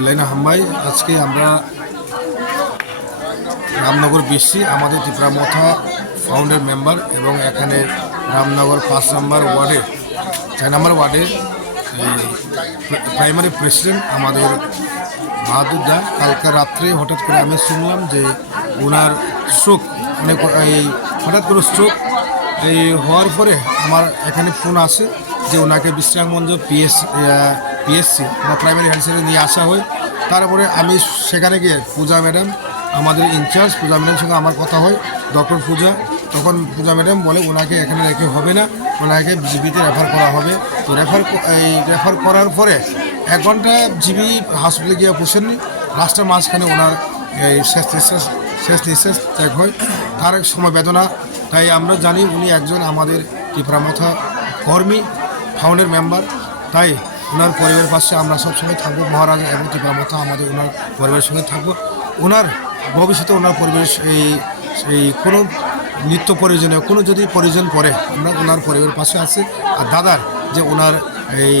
বিলাইনা হামবাই আজকে আমরা রামনগর বিসি আমাদের ত্রিপুরামথা ফাউন্ডার মেম্বার এবং এখানে রামনগর 5 নম্বর ওয়ার্ডে 4 নম্বর ওয়ার্ডে প্রাইমারি প্রেসিডেন্ট আমাদের বাহাদুর দা কালকে রাত্রে হঠাৎ করে আমি শুনলাম যে ওনার স্ট্রোক অনেক হঠাৎ করে স্ট্রোক হওয়ার পরে আমার এখানে ফোন আসে যে ওনাকে বিশ্রামগঞ্জ পিএসসি বা প্রাইমারি হেলথ সেন্টারে নিয়ে আসা হয়। তারপরে আমি সেখানে গিয়ে পূজা ম্যাডাম আমাদের ইনচার্জ পূজা ম্যাডামের সঙ্গে আমার কথা হয়, ডক্টর পূজা। তখন পূজা ম্যাডাম বলে ওনাকে এখানে রেখে হবে না, ওনাকে জিবিতে রেফার করা হবে। তো রেফার করার পরে 1 ঘন্টা জিবি হসপিটালে গিয়ে বসেননি, রাস্তার মাঝখানে ওনার শেষ নিঃশ্বাস ত্যাগ হয়। তার সময় বেদনা। তাই আমরা জানি উনি একজন আমাদের ত্রিপুরামথা কর্মী ফাউন্ডার মেম্বার। তাই ওনার পরিবারের পাশে আমরা সবসময় থাকবো। মহারাজ এবং ত্রিপুরামথা আমাদের ওনার পরিবারের সঙ্গে থাকবো। ওনার ভবিষ্যতে ওনার পরিবেশ এই কোনো নিত্য প্রয়োজনীয় কোনো যদি প্রয়োজন পড়ে আমরা ওনার পরিবারের পাশে আছি। আর দাদার যে ওনার এই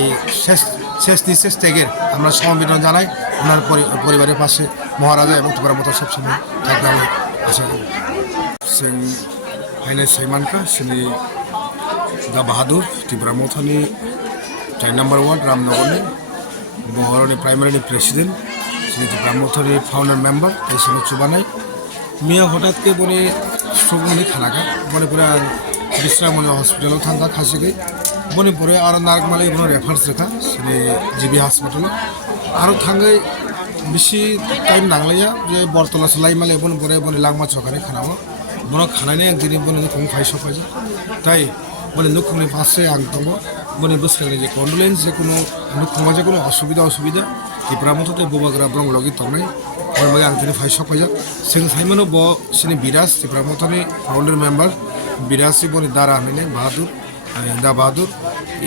শেষ নিঃশ্বাস ত্যাগের আমরা সমবেদনা জানাই। ওনার পরিবারের পাশে মহারাজা এবং ত্রিপুরামথা সবসময় থাকবে আমি আশা করি। हायनाय सैमानखा सिनि दा बाहादुर त्रिपुरामथानि 4 नम्बर वार्ड रामनगरनि बहरनि प्राइमारिनि प्रेसिडेंट सिनि त्रिपुरामथानि फाउंडार मेम्बर एसएमए चुबानाय मिया हठाৎকে बने स्ट्रोक मुनि खानाका बने पुरा বিশ্রামগঞ্জ हॉस्पिटल थांगा खासिगै बने परे आरो नारगमालै बने रेफार्स रेखा सिनि जिबि हॉस्पिटल आरो थांगै बेसि टाइम नांलाया जे बरतला सलाइमाले बने परे बने लांगमा चौकानि खानाबो बनो खानानै दिनै बने नुखुं फाइस फाइजा ताई बने नुखुंनि फारसे आं दङ बने बोसोरनि जे कन्डोलेन्स जे कोनो नुखुंआ जे कोनो असुबिदा त्रिपुरामथाते बबाग्रा ब्रं लगि तंनाय बने आं दिनै फाइस फाइजा जों साइमानो ब सिनि बिराज त्रिपुरामथानि फाउंडार मेम्बर बिराजि बने दारा होननाय बाहादुर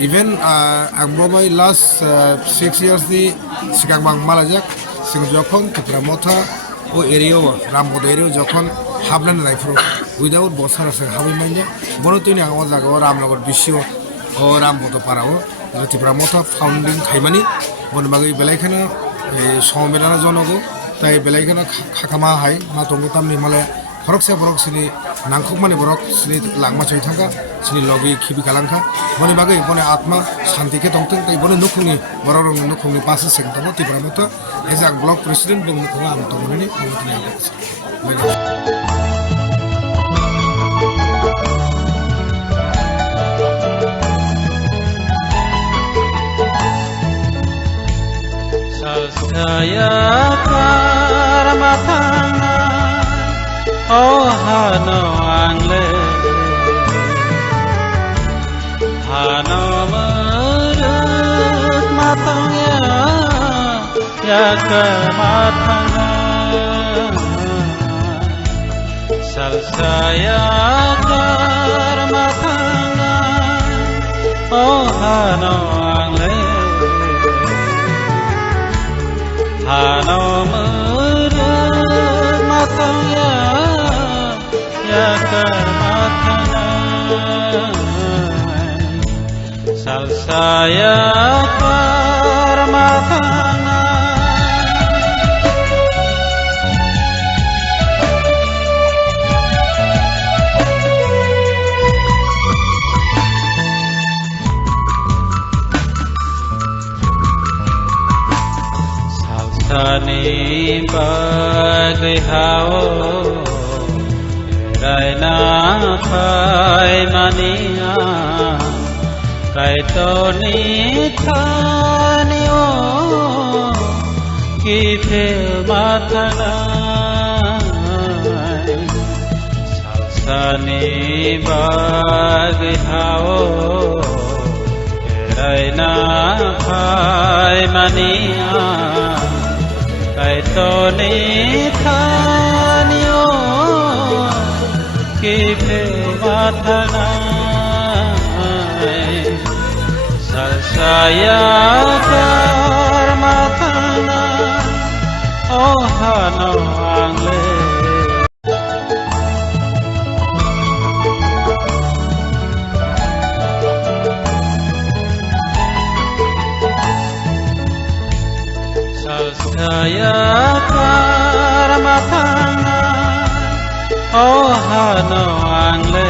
इभेन आं बबाय लास्ट 6 इयार्सनि सिगां आं मालाजाक जों जखन त्रिपुरामथा ও এরিয়াও রামপদ এরিয়াও যখন হাবনাनै नायफोराव उइदाउट बसारासो हाबैमाने बनतैनि आगाव जागाव रामनगर बिसिओ ও रामपद पाराव ত্রিপুরামথা फाउंडिंग खायमानि बन बागै बेलायखाना समबेदना जनगौ ताई बेलायखाना खाखामा हाय मा दंगो तामनि माले फरक सिनि नांखुकमानि बरक सिनि लांमा चै थांगा सिनि लगि खिबि कालांखा बनि बागै बने आत्मा शान्तिके दंथों ताई बने नुखुंनि बररं नुखुंनि पासे सें दङ त्रिपुरामथा एज आ ब्लक प्रेसिडेंट दं नुखुंआ आं दंनि saya karmatana oh hano angle hano marut matanya ya karmatana sal saya karmatana oh hano angle hano marut matanya ya karmatana sal saya karmatana Sani bagai hao Raina pai mania Kai toni thani o Kipe matana Sani bagai hao Raina pai mania Kai toni thani o kipe matana saya karmatana oh hano angle Saya karmatana oh hano angle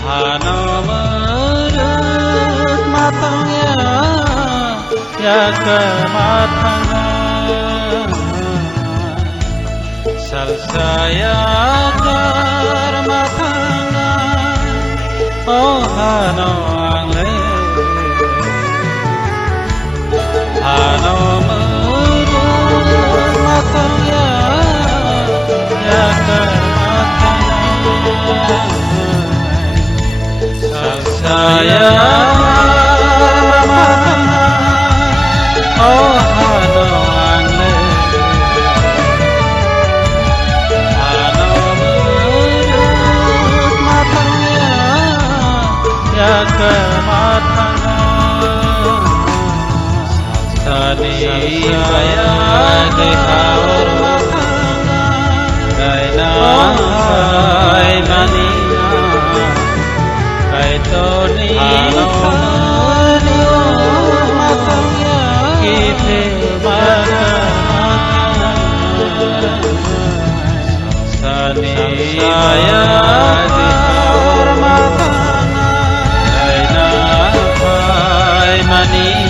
hano merut matangnya ya kematana saya karmatana oh hano angle hano merut matangnya ya kematana saya karmatana oh hano angle hano merut matangnya ya kematana Sani saya dihaur matana Kaina kai mania Kaitoni hari matanya Kite matana Sani saya dihaur matana Kaina kai mania